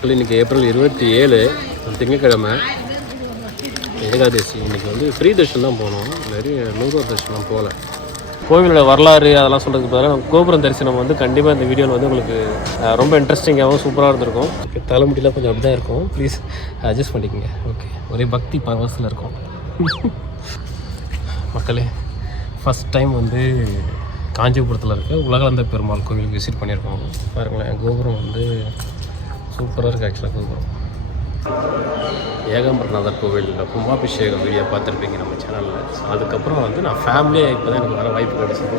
மக்கள் இன்றைக்கி ஏப்ரல் 27 திங்கட்கிழமை ஏகாதசி. இன்றைக்கி வந்து ஃப்ரீ தர்ஷன் தான் போனோம், நிறைய 100 தர்ஷனம் போகல. கோவிலோட வரலாறு அதெல்லாம் சொல்கிறதுக்கு பதிலாக கோபுரம் தரிசனம் வந்து கண்டிப்பாக இந்த வீடியோவில் வந்து உங்களுக்கு ரொம்ப இன்ட்ரெஸ்டிங்காகவும் சூப்பராக இருந்திருக்கும். ஓகே, தலைமுடியெலாம் கொஞ்சம் அப்படி தான் இருக்கும், ப்ளீஸ் அட்ஜஸ்ட் பண்ணிக்கோங்க. ஓகே, ஒரே பக்தி பரவசில் இருக்கும். மக்களே, ஃபஸ்ட் டைம் வந்து காஞ்சிபுரத்தில் இருக்க உலகளந்த பெருமாள் கோவிலுக்கு விசிட் பண்ணியிருக்கோம். பாருங்களேன், கோபுரம் வந்து சூப்பராக இருக்குது. ஆக்சுவலாக கோபுரம் ஏகாம்பரநாதர் கோவிலில் கும்பாபிஷேகம் வீடியோ பார்த்துருப்பீங்க நம்ம சேனலில். ஸோ அதுக்கப்புறம் வந்து நான் ஃபேமிலியாக இப்போ தான் எனக்கு வர வாய்ப்பு கிடைச்சது.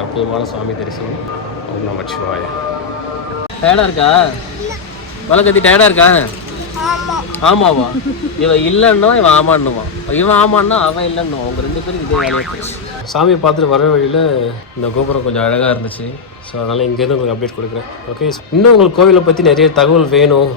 அற்புதமான சுவாமி தரிசனம். ஓம் நமச்சிவாய. டயர்டாக இருக்கா? வழக்கத்தி டயர்டாக இருக்கா? ஆமாவா? இவன் இல்லைன்னா இவன் ஆமான்னுவான், இவன் ஆமான்னா அவன் இல்லைன்னுவான். அவங்க 2 பேரும் இதே வேலையை போச்சு. சாமியை பார்த்துட்டு வர வழியில் இந்த கோபுரம் கொஞ்சம் அழகாக இருந்துச்சு. ஸோ அதனால் இங்கேருந்து உங்களுக்கு அப்டேட் கொடுக்குறேன். ஓகே, இன்னும் உங்களுக்கு கோவிலை பற்றி நிறைய தகவல் வேணும்,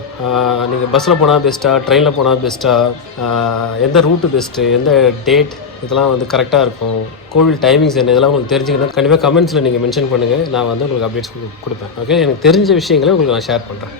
நீங்கள் பஸ்ஸில் போனால் பெஸ்ட்டாக, ட்ரெயினில் போனால் பெஸ்ட்டாக, எந்த ரூட்டு பெஸ்ட்டு, எந்த டேட், இதெல்லாம் வந்து கரெக்டாக இருக்கும், கோவில் டைமிங்ஸ் என்ன, இதெல்லாம் உங்களுக்கு தெரிஞ்சுக்கணும். கண்டிப்பாக கமெண்ட்ஸில் நீங்கள் மென்ஷன் பண்ணுங்கள், நான் வந்து உங்களுக்கு அப்டேட்ஸ் கொடுப்பேன். ஓகே, எனக்கு தெரிஞ்ச விஷயங்களை உங்களுக்கு நான் ஷேர் பண்ணுறேன்.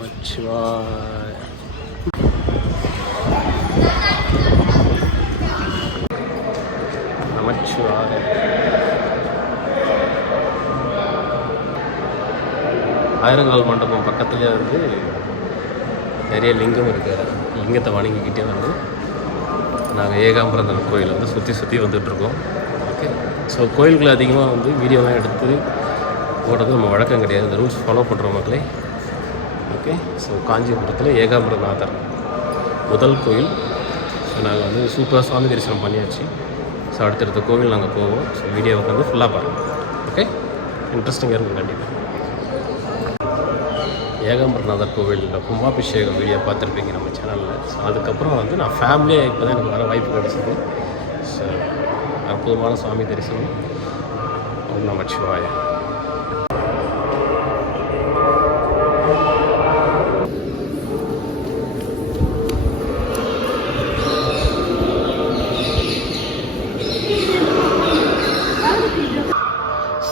நமச்சிவாய. நமச்சிவாய. ஆயிரங்கால் மண்டபம் பக்கத்துலேயே வந்து நிறைய லிங்கம் இருக்குது. லிங்கத்தை வணங்கிக்கிட்டே வந்து நாங்கள் ஏகாம்பரநாதர் கோயில் வந்து சுற்றி வந்துட்டுருக்கோம். ஓகே, ஸோ கோயிலுக்குள்ள அதிகமாக வந்து வீடியோலாம் எடுத்து போடுறது நம்ம வழக்கம் கிடையாது, இந்த ரூல்ஸ் ஃபாலோ பண்ணுறோம் மக்களே. ஓகே, ஸோ காஞ்சிபுரத்தில் ஏகாம்பரநாதர் முதல் கோயில். ஸோ நாங்கள் வந்து சூப்பராக சுவாமி தரிசனம் பண்ணியாச்சு. ஸோ அடுத்தடுத்த கோவில் நாங்கள் போவோம். ஸோ வீடியோவை வந்து ஃபுல்லாக பாருங்கள். ஓகே, இன்ட்ரெஸ்டிங்காக இருக்கும் கண்டிப்பாக. ஏகாம்பரநாதர் கோவிலில் கும்பாபிஷேகம் வீடியோ பார்த்துருப்பீங்க நம்ம சேனலில். ஸோ அதுக்கப்புறம் வந்து நான் ஃபேமிலியாக இப்போ தான் எனக்கு வர வாய்ப்பு கிடைச்சது. ஸோ அற்புதமான சுவாமி தரிசனம். ஓம் நமச்சிவாய.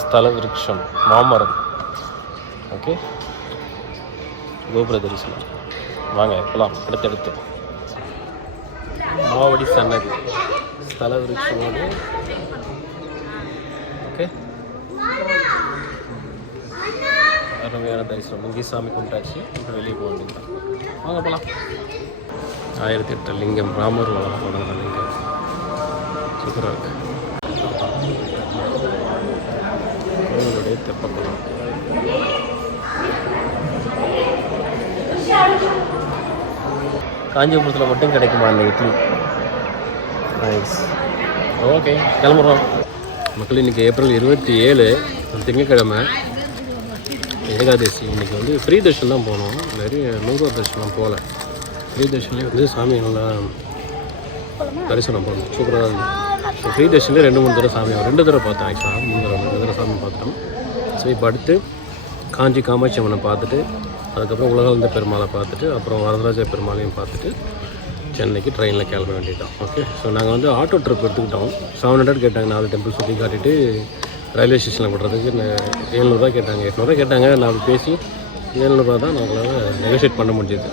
ஸ்தல விருட்சம் மாமரம். ஓகே, கோபுர தரிசனம். வாங்க எப்பலாம் அடுத்தடுத்து. மாவடி சன்னதி ஸ்தல விருட்சமோடு. ஓகே, அருமையான தரிசனம். இங்கே சாமி கும்பிட்டாச்சு, இப்போ வெளியே போக வேண்டியது. வாங்க போகலாம். 1008 லிங்கம், ராமர் வளம் போடுற லிங்கம் சூப்பராக இருக்குது. கோவிலுடைய தெப்பக்குளம். காஞ்சிபுரத்தில் மட்டும் கிடைக்குமா அந்த இட்லி? நைஸ். ஓகே, கிளம்புறோம் மக்கள். இன்றைக்கி ஏப்ரல் 27 திங்கட்கிழமை ஏகாதசி. இன்றைக்கி வந்து ஃப்ரீ தர்ஷன் தான் போனோம், நிறைய 100 தர்ஷனம் போகல. ஃப்ரீ தர்ஷன்லேயே வந்து சாமி நல்லா தரிசனம் பண்ணோம், சூப்பராக இருந்தது. ஸோ ஃப்ரீ தர்ஷன்லேயே 2-3 தடவை சாமி, 2 தடவை பார்த்தேன். ஆக்சுவலாக 3 தடவை சாமி பார்த்துட்டோம். ஸோ இப்போ அடுத்து காஞ்சி காமாட்சி அம்மனை பார்த்துட்டு, அதுக்கப்புறம் உலகளந்த பெருமாளை பார்த்துட்டு, அப்புறம் வரதராஜ பெருமாளையும் பார்த்துட்டு சென்னைக்கு ட்ரெயினில் கிளம்ப வேண்டியதான். ஓகே, ஸோ நாங்கள் வந்து ஆட்டோ ட்ரிப் எடுத்துக்கிட்டோம். 700 கேட்டாங்க, 4 டெம்பிள் சுற்றி காட்டிட்டு ரயில்வே ஸ்டேஷனில் விடுறதுக்கு 700 கேட்டாங்க. 800 கேட்டாங்க. நான் பேசி 700 தான் நாங்களால் நெகோஷியேட் பண்ண முடிஞ்சது.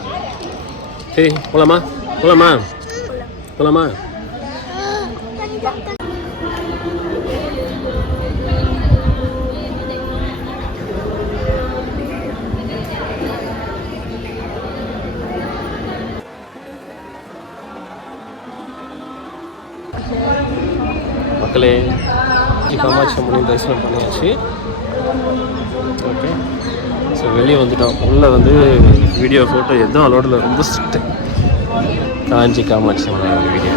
சரி, போகலாமா? மக்களே, காமாட்சி அம்மனையும் தரிசனம் பண்ணியாச்சு. ஓகே, ஸோ வெளியே வந்துட்டோம். உள்ளே வந்து வீடியோ ஃபோட்டோ எதுவும் அலோடில், ரொம்ப ஸ்ட்ரிக்ட்டு. காஞ்சி காமாட்சி அம்மன் வீடியோ.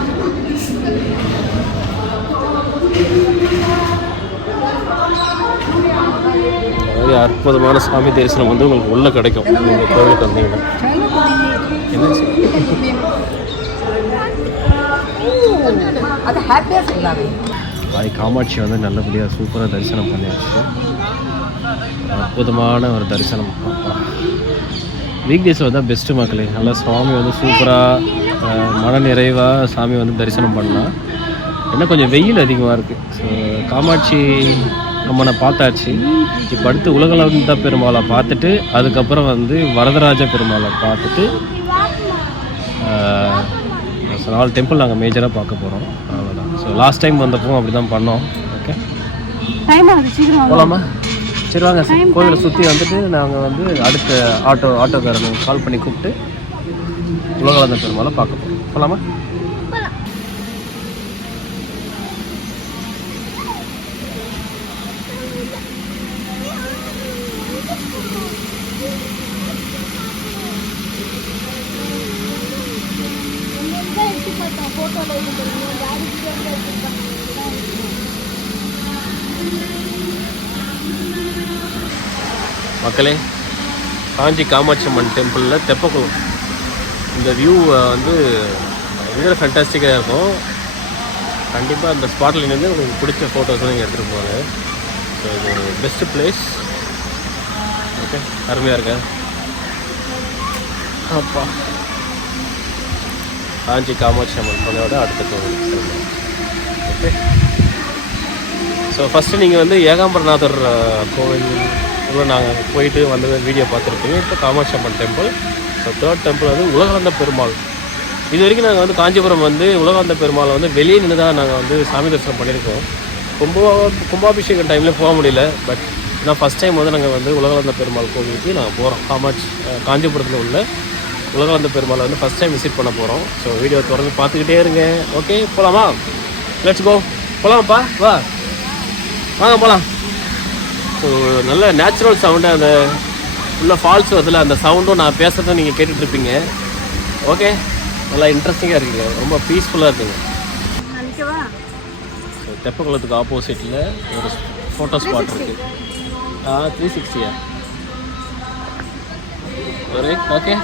நிறைய அற்புதமான சாமி தரிசனம் வந்து உங்களுக்கு உள்ளே கிடைக்கும் நீங்கள் கோவிலுக்கு வந்தீங்கன்னா. என்னாச்சு? அது ஹாப்பியாக செய்யலாம். தாய் காமாட்சி வந்து நல்லபடியாக சூப்பராக தரிசனம் பண்ணியாச்சு. அற்புதமான ஒரு தரிசனம். வீக் டேஸில் தான் பெஸ்ட்டு மக்களே. நல்லா சுவாமி வந்து சூப்பராக மன நிறைவாக சாமி வந்து தரிசனம் பண்ணலாம். இன்னும் கொஞ்சம் வெயில் அதிகமாக இருக்குது. ஸோ காமாட்சி அம்மனை பார்த்தாச்சு. இப்போ அடுத்து உலகளந்த பெருமாளை பார்த்துட்டு அதுக்கப்புறம் வந்து வரதராஜ பெருமாளை பார்த்துட்டு 4 டெம்பிள் நாங்கள் மேஜராக பார்க்க போகிறோம். அவ்வளோதான். ஸோ லாஸ்ட் டைம் வந்தப்போ அப்படி தான் பண்ணோம். ஓகே போகலாமா? சரி வாங்க. கோவிலை சுற்றி வந்துட்டு நாங்கள் வந்து அடுத்த ஆட்டோக்காரனுக்கு கால் பண்ணி கூப்பிட்டு உலகளந்த பெருமாளை பார்க்க போகிறோம். போகலாமா? மக்களே, காஞ்சி காமாட்சி அம்மன் டெம்பிளில் தெப்பக்குளம் இந்த வியூ வந்து பயங்கர ஃபேண்டாஸ்டிக்காக இருக்கும். கண்டிப்பாக அந்த ஸ்பாட்டில் இருந்து உங்களுக்கு பிடிச்ச ஃபோட்டோஸ் நீங்கள் எடுத்துகிட்டு போங்க. ஸோ இது ஒரு பெஸ்ட்டு பிளேஸ். ஓகே, அருமையாக இருக்கேன். அப்பா காஞ்சி காமாட்சி அம்மன் கோவிலோட அடுத்த கோவில். ஓகே, ஸோ ஃபஸ்ட்டு நீங்கள் வந்து ஏகாம்பரநாதர் கோவில் உள்ள நாங்கள் போயிட்டு வந்து வீடியோ பார்த்துருப்பீங்க. இப்போ காமாட்சி அம்மன் டெம்பிள். ஸோ 3rd டெம்பிள் வந்து உலகளந்த பெருமாள். இது வரைக்கும் நாங்கள் வந்து காஞ்சிபுரம் வந்து உலகளந்த பெருமாளை வந்து வெளியே நின்று தான் நாங்கள் வந்து சாமி தரிசனம் பண்ணியிருக்கோம். கும்பாபிஷேகம் டைமில் போக முடியல. பட் நான் ஃபஸ்ட் டைம் வந்து நாங்கள் வந்து உலகளந்த பெருமாள் கோவிலுக்கு நாங்கள் போகிறோம். காஞ்சிபுரத்தில் உள்ள உலகளந்த பெருமாளை வந்து ஃபஸ்ட் டைம் விசிட் பண்ண போகிறோம். ஸோ வீடியோ தொடர்ந்து பார்த்துக்கிட்டே இருங்க. ஓகே, போகலாமா? Let's go. போகலாமாப்பா, வா வாங்க போகலாம். ஸோ நல்ல நேச்சுரல் சவுண்டு, அந்த உள்ள ஃபால்ஸ் அதில் அந்த சவுண்டும் நான் பேசுகிறதும் நீங்கள் கேட்டுட்ருப்பீங்க. ஓகே, நல்லா இன்ட்ரெஸ்டிங்காக இருக்குங்க. ரொம்ப பீஸ்ஃபுல்லாக இருக்குங்க. ஸோ தெப்பக்குளத்துக்கு ஆப்போசிட்டில் ஒரு ஃபோட்டோ ஸ்பாட் இருக்குது. 360. ஓகே,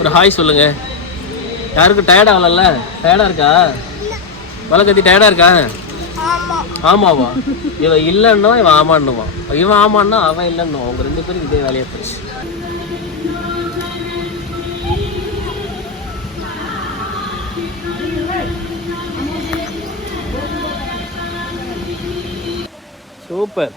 ஒரு ஹாய் சொல்லுங்கள். யாருக்கு டயர்ட் ஆகலல்ல? டயர்டாக இருக்கா? வலை கத்தி டயர்டாக இருக்கா? ஆமாவா? இவன் இல்லைன்னா இவன் ஆமான்னுவான், இவன் ஆமான்னா அவன் இல்லைன்னுவான். அவங்க 2 பேரும் இதே வேலையை போச்சு. சூப்பர்.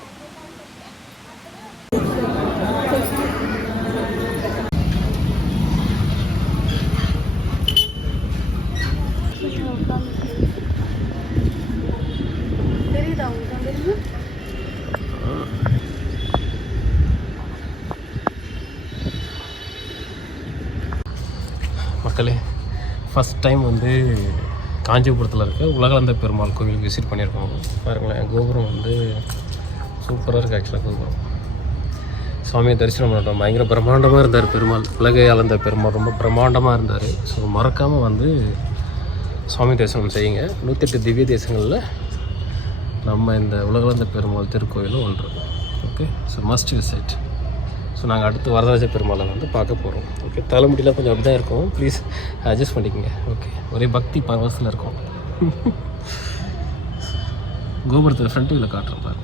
மக்களே, ஃபஸ்ட் டைம் வந்து காஞ்சிபுரத்தில் இருக்க உலகளந்த பெருமாள் கோவிலுக்கு விசிட் பண்ணியிருக்கோம். பாருங்களேன், கோபுரம் வந்து சூப்பராக இருக்குது. ஆக்சுவலாக கோபுரம் சுவாமியை தரிசனம் பண்ணிட்டோம். பயங்கர பிரம்மாண்டமாக இருந்தார் பெருமாள். உலகை அளந்த பெருமாள் ரொம்ப பிரம்மாண்டமாக இருந்தார். ஸோ மறக்காமல் வந்து சுவாமி தரிசனம் செய்யுங்க. 108 திவ்ய தேசங்களில் நம்ம இந்த உலகளந்த பெருமாள் திருக்கோயிலும் ஒன்று. Okay, so must visit. So நாங்கள் அடுத்து வரதராஜ பெருமாளை வந்து பார்க்க போகிறோம். ஓகே, தலைமுடியெலாம் கொஞ்சம் அப்படி தான் இருக்கும். ப்ளீஸ் அட்ஜஸ்ட் பண்ணிக்கோங்க. ஓகே, ஒரே பக்தி பரவசத்தில் இருக்கும். கோபுரத்தில் ஃப்ரண்ட் வியூவில் காட்டுறேன் பாரு.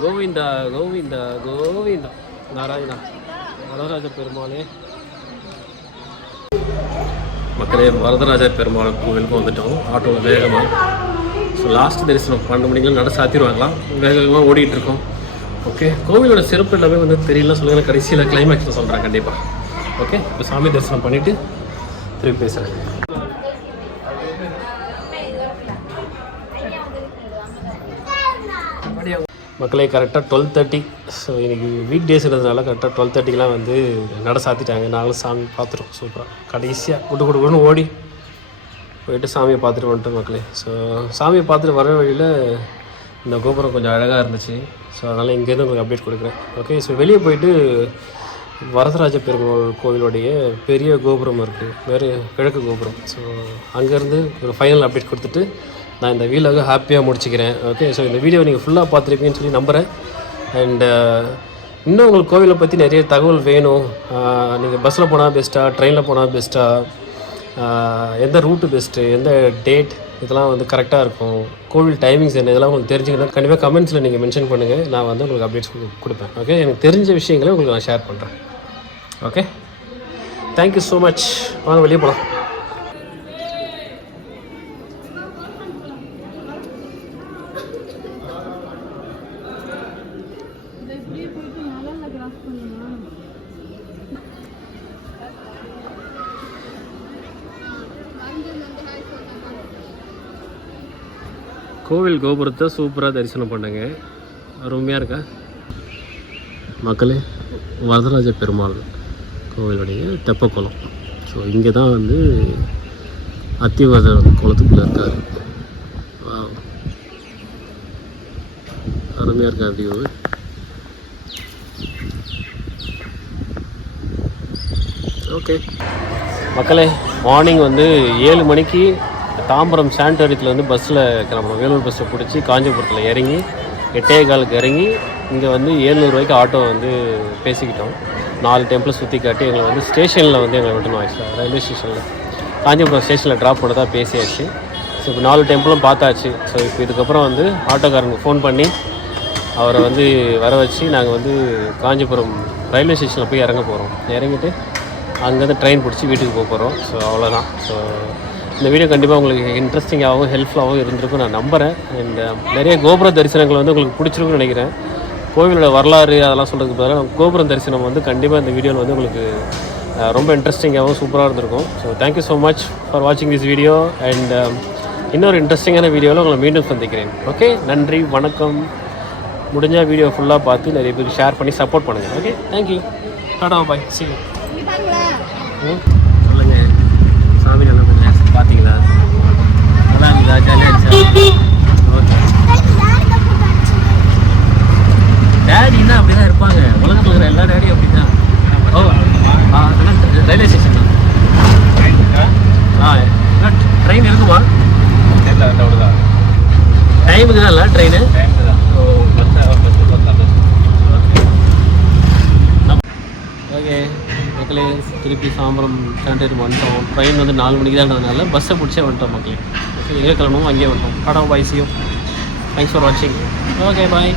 கோவிந்தா கோவிந்தா கோவிந்தா நாராயணா வரதராஜ பெருமாளே. மக்களே, வரதராஜ பெருமாள் கோவிலுக்கு வந்துட்டோம் ஆட்டோவில் வேகமாக. ஸோ லாஸ்ட் தரிசனம் 12 மணிக்கெலாம் நட சாத்திடுவாங்களாம். வேகமாக ஓடிட்டு இருக்கோம். ஓகே, கோவிலோட சிறப்பு எல்லாமே வந்து தெரியல சொல்லுங்க. கடைசியில் கிளைமேக்ஸில் சொல்கிறேன் கண்டிப்பாக. ஓகே, இப்போ சாமி தரிசனம் பண்ணிவிட்டு திருப்பி பேசுகிறேன். மக்களே, கரெக்டாக 12:30. ஸோ இன்றைக்கி வீக் டேஸ் இருந்ததுனால கரெக்டாக 12:30க்கெலாம் வந்து நட சாத்திட்டாங்க. நாங்களும் சாமி பார்த்துட்டோம் சூப்பராக. கடைசியாக விட்டு ஓடி போயிட்டு சாமியை பார்த்துட்டு வந்துட்டோம் மக்களே. ஸோ சாமியை பார்த்துட்டு வர வழியில் இந்த கோபுரம் கொஞ்சம் அழகாக இருந்துச்சு. ஸோ அதனால் இங்கேருந்து உங்களுக்கு அப்டேட் கொடுக்குறேன். ஓகே, ஸோ வெளியே போயிட்டு வரதராஜ பெருமாள் கோவிலுடைய பெரிய கோபுரம் இருக்குது, வேறு கிழக்கு கோபுரம். ஸோ அங்கேருந்து ஒரு ஃபைனல் அப்டேட் கொடுத்துட்டு நான் இந்த வீலாக ஹாப்பியாக முடிச்சுக்கிறேன். ஓகே, ஸோ இந்த வீடியோ நீங்கள் ஃபுல்லாக பார்த்துருப்பீங்கன்னு சொல்லி நம்புகிறேன். அண்டு இன்னும் உங்களுக்கு கோவிலை பற்றி நிறைய தகவல் வேணும், நீங்கள் பஸ்ஸில் போனால் பெஸ்ட்டாக, ட்ரெயினில் போனால் பெஸ்ட்டாக, எந்த ரூட்டு பெஸ்ட்டு, எந்த டேட் இதெல்லாம் வந்து கரெக்டாக இருக்கும், கோவில் டைமிங்ஸ் என்ன, இதெல்லாம் உங்களுக்கு தெரிஞ்சுக்கணும். கண்டிப்பாக கமெண்ட்ஸில் நீங்கள் மென்ஷன் பண்ணுங்கள், நான் வந்து உங்களுக்கு அப்டேட்ஸ் கொடுப்பேன். ஓகே, எனக்கு தெரிஞ்ச விஷயங்களை உங்களுக்கு நான் ஷேர் பண்ணுறேன். Okay, thank you so much. வாங்க வெளியே போகலாம். கோவில் கோபுரத்தை சூப்பராக தரிசனம் பண்ணுங்க, அருமையாக இருக்கா மக்களே. வரதராஜ பெருமாள் கோவிலுடைய தெப்பக்குளம். ஸோ இங்கே தான் வந்து அத்திவரத குளத்துக்குள்ளே இருக்கார். அருமையாக இருக்கா வியூ. ஓகே மக்களே, மார்னிங் வந்து 7 மணிக்கு தாம்பரம் சாண்டோரியத்தில் வந்து பஸ்ஸில் கிளம்பணும். வேலூர் பஸ்ஸை பிடிச்சி காஞ்சிபுரத்தில் இறங்கி 8:15 இறங்கி இங்கே வந்து 700 ரூபாய்க்கு ஆட்டோ வந்து பேசிக்கிட்டோம். 4 டெம்பிள் சுற்றி காட்டி எங்களை வந்து ஸ்டேஷனில் வந்து எங்களை விட்டணும். ஆக்சுவலாக ரயில்வே ஸ்டேஷனில் காஞ்சிபுரம் ஸ்டேஷனில் ட்ராப் பண்ண தான் பேசியாச்சு. ஸோ இப்போ 4 டெம்பிளும் பார்த்தாச்சு. ஸோ இப்போ இதுக்கப்புறம் வந்து ஆட்டோக்காரனுக்கு ஃபோன் பண்ணி அவரை வந்து வர வச்சு நாங்கள் வந்து காஞ்சிபுரம் ரயில்வே ஸ்டேஷனில் போய் இறங்க போகிறோம். இறங்கிட்டு அங்கேருந்து ட்ரெயின் பிடிச்சி வீட்டுக்கு போக போகிறோம். ஸோ அவ்வளோதான். ஸோ இந்த வீடியோ கண்டிப்பாக உங்களுக்கு இன்ட்ரெஸ்டிங்காகவும் ஹெல்ப்ஃபுல்லாகவும் இருந்திருக்கும் நான் நம்புகிறேன். அண்ட் நிறைய கோபுர தரிசனங்கள் வந்து உங்களுக்கு பிடிச்சிருக்குன்னு நினைக்கிறேன். கோவிலோட வரலாறு அதெல்லாம் சொல்கிறதுக்கு பதிலாக கோபுரம் தரிசனம் வந்து கண்டிப்பாக இந்த வீடியோவில் வந்து உங்களுக்கு ரொம்ப இன்ட்ரெஸ்டிங்காகவும் சூப்பராக இருந்திருக்கும். So thank you so much for வாட்சிங் திஸ் வீடியோ. அண்ட் இன்னொரு இன்ட்ரெஸ்டிங்கான வீடியோவில் உங்களை மீண்டும் சந்திக்கிறேன். ஓகே, நன்றி, வணக்கம். முடிஞ்சால் வீடியோ ஃபுல்லாக பார்த்து நிறைய பேருக்கு ஷேர் பண்ணி சப்போர்ட் பண்ணுங்கள். Okay, thank you, Tata, bye, see you. சொல்லுங்கள், சாமி நல்லா பார்த்தீங்களா? நல்லா இருந்தா, ஜாலியாக இருந்துச்சா? ஓகே, டேடின்னா அப்படி தான் இருப்பாங்க. உலகத்தில் இருக்கிற எல்லா டேடியும் அப்படி தான். ஓ, ரயில்வே ஸ்டேஷன் தான். ட்ரெயின் இருக்குமா? டைமுக்கு தான் இல்லை ட்ரெயின். ஓகே மக்களே, திருப்பி தாம்பரம் சாண்டோரியம் வந்துட்டோம். ட்ரெயின் வந்து 4 மணிக்கு தான் இருந்ததுனால பஸ்ஸை பிடிச்சே வந்துட்டோம் மக்களே. ஓகே, எங்கே கிளம்பணும் அங்கேயே வந்துட்டோம். டாடா, பாய், see you. தேங்க்ஸ் ஃபார் வாட்சிங். ஓகே, பாய்.